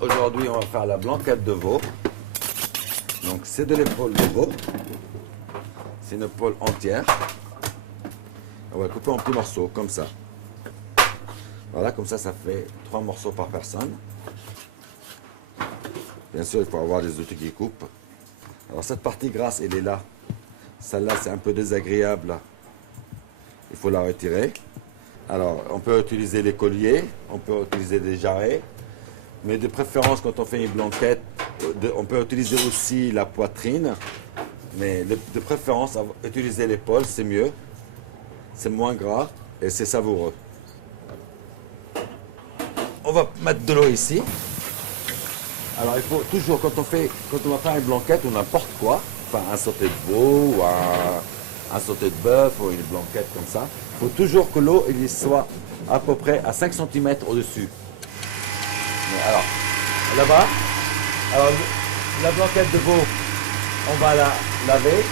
Aujourd'hui, on va faire la blanquette de veau. Donc, c'est de l'épaule de veau. C'est une épaule entière. On va couper en petits morceaux, comme ça. Voilà, comme ça fait 3 morceaux par personne. Bien sûr, il faut avoir des outils qui coupent. Alors, cette partie grasse, elle est là. Celle-là, c'est un peu désagréable. Il faut la retirer. Alors, on peut utiliser les colliers, on peut utiliser des jarrets. Mais de préférence, quand on fait une blanquette, on peut utiliser aussi la poitrine. Mais de préférence, utiliser l'épaule, c'est mieux. C'est moins gras et c'est savoureux. On va mettre de l'eau ici. Alors, il faut toujours, quand on va faire une blanquette ou n'importe quoi, enfin un sauté de veau ou un sauté de bœuf ou une blanquette comme ça, il faut toujours que l'eau soit à peu près à 5 cm au-dessus. Alors, là-bas, alors, la blanquette de veau, on va la laver.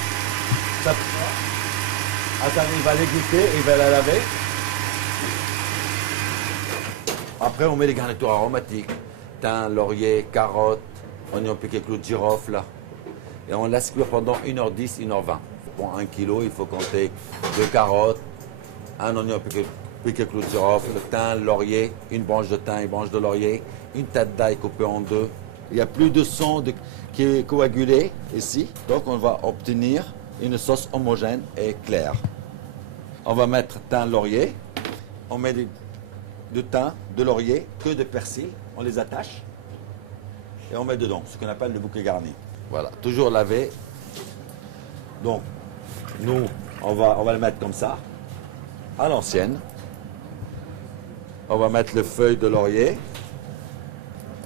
Attends, il va l'égoutter, il va la laver. Après, on met les garnitures aromatiques. Thym, laurier, carottes, oignons piqués, clous de girofle. Et on laisse cuire pendant 1h10, 1h20. Pour 1 kg, il faut compter 2 carottes, un oignon piqué, clous de girofle, thym, laurier, une branche de thym, une branche de laurier, une tête d'ail coupée en deux. Il n'y a plus de sang qui est coagulé ici. Donc, on va obtenir une sauce homogène et claire. On va mettre thym, laurier. On met de thym, de laurier, que de persil. On les attache et on met dedans, ce qu'on appelle le bouquet garni. Voilà, toujours lavé. Donc, nous, on va le mettre comme ça, à l'ancienne. On va mettre les feuilles de laurier.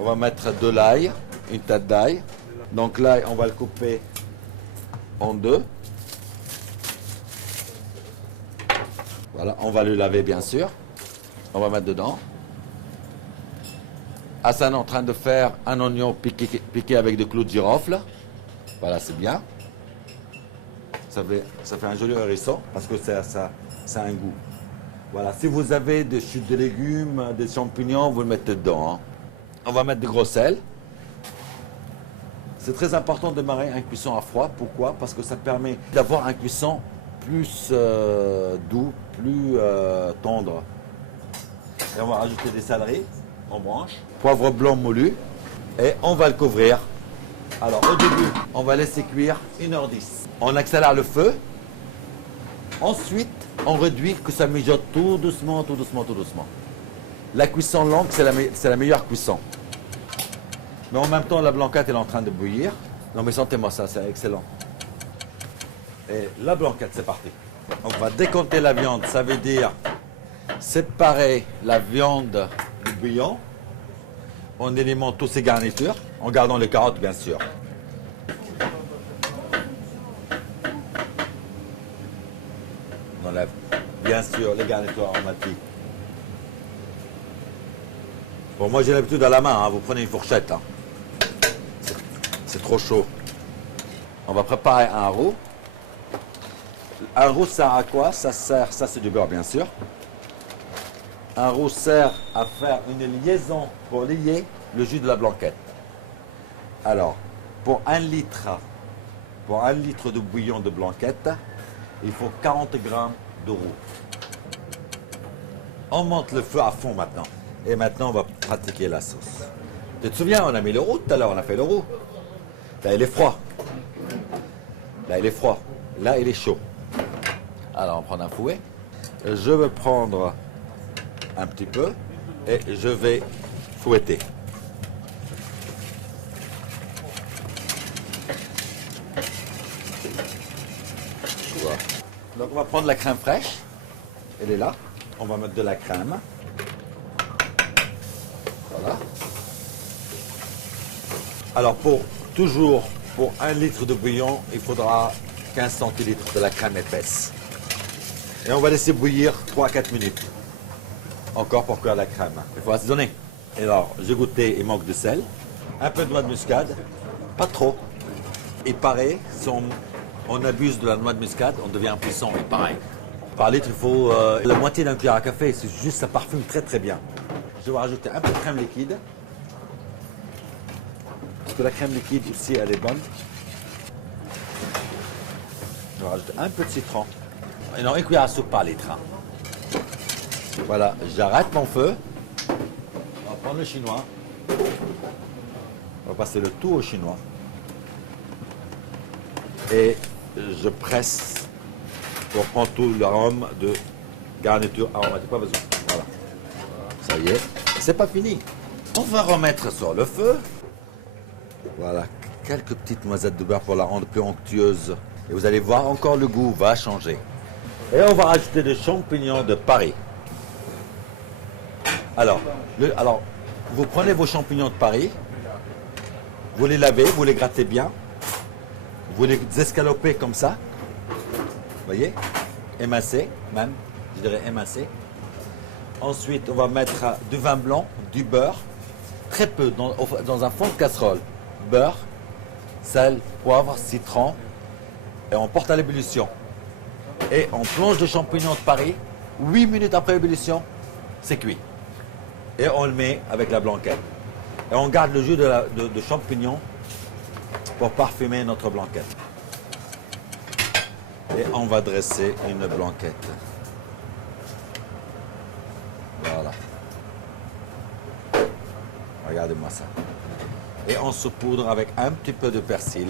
On va mettre de l'ail, une tête d'ail. Donc l'ail, on va le couper en deux. Voilà, on va le laver bien sûr. On va mettre dedans. Hassan est en train de faire un oignon piqué avec des clous de girofle. Voilà, c'est bien. Ça fait un joli hérisson parce que ça a un goût. Voilà, si vous avez des chutes de légumes, des champignons, vous le mettez dedans. Hein. On va mettre du gros sel. C'est très important de démarrer un cuisson à froid. Pourquoi? Parce que ça permet d'avoir un cuisson plus doux, plus tendre. Et on va rajouter des céleris en branches, poivre blanc moulu, et on va le couvrir. Alors au début, on va laisser cuire 1h10. On accélère le feu. Ensuite, on réduit que ça mijote tout doucement, tout doucement, tout doucement. La cuisson longue, c'est la meilleure cuisson. Mais en même temps, la blanquette est en train de bouillir. Non mais sentez-moi ça, c'est excellent. Et la blanquette, c'est parti. On va décompter la viande, ça veut dire séparer la viande du bouillon. On alimente toutes ces garnitures, en gardant les carottes bien sûr. On enlève bien sûr les garnitures aromatiques. Bon, moi j'ai l'habitude à la main, hein. Vous prenez une fourchette. Hein. C'est trop chaud. On va préparer un roux. Un roux sert à quoi? Ça c'est du beurre bien sûr. Un roux sert à faire une liaison pour lier le jus de la blanquette. Alors, pour 1 litre de bouillon de blanquette, il faut 40 grammes de roux. On monte le feu à fond maintenant. Et maintenant, on va pratiquer la sauce. Tu te souviens, on a mis le roux tout à l'heure, on a fait le roux. Là, il est froid. Là, il est froid. Là, il est chaud. Alors, on prend un fouet. Je vais prendre un petit peu et je vais fouetter. Voilà. Donc, on va prendre la crème fraîche. Elle est là. On va mettre de la crème. Voilà. Alors, pour 1 litre de bouillon, il faudra 15 centilitres de la crème épaisse. Et on va laisser bouillir 3-4 minutes. Encore pour cuire la crème. Il faut assaisonner. Et alors, j'ai goûté, il manque de sel. Un peu de noix de muscade. Pas trop. Il paraît, si on abuse de la noix de muscade, on devient impuissant. Il paraît. Par litre, il faut la moitié d'un cuillère à café. C'est juste, ça parfume très très bien. Je vais rajouter un peu de crème liquide. que la crème liquide aussi, elle est bonne. Je vais rajouter un peu de citron. Et non, une cuillère à soupe par litre. Voilà, j'arrête mon feu. On va prendre le chinois. On va passer le tout au chinois. Et je presse pour prendre tout l'arôme de garniture aromatique. Pas besoin. Voilà. Ça y est. C'est pas fini. On va remettre sur le feu. Voilà. Quelques petites noisettes de beurre pour la rendre plus onctueuse. Et vous allez voir, encore le goût va changer. Et on va rajouter des champignons de Paris. Alors, vous prenez vos champignons de Paris. Vous les lavez, vous les grattez bien. Vous les escalopez comme ça. Vous voyez? Émincé, même. Je dirais émincé. Ensuite, on va mettre du vin blanc, du beurre. Très peu, dans un fond de casserole. Beurre, sel, poivre, citron. Et on porte à l'ébullition. Et on plonge le champignon de Paris. 8 minutes après l'ébullition, c'est cuit. Et on le met avec la blanquette. Et on garde le jus de champignon pour parfumer notre blanquette. Et on va dresser une blanquette. Voilà. Regardez-moi ça. Et on saupoudre avec un petit peu de persil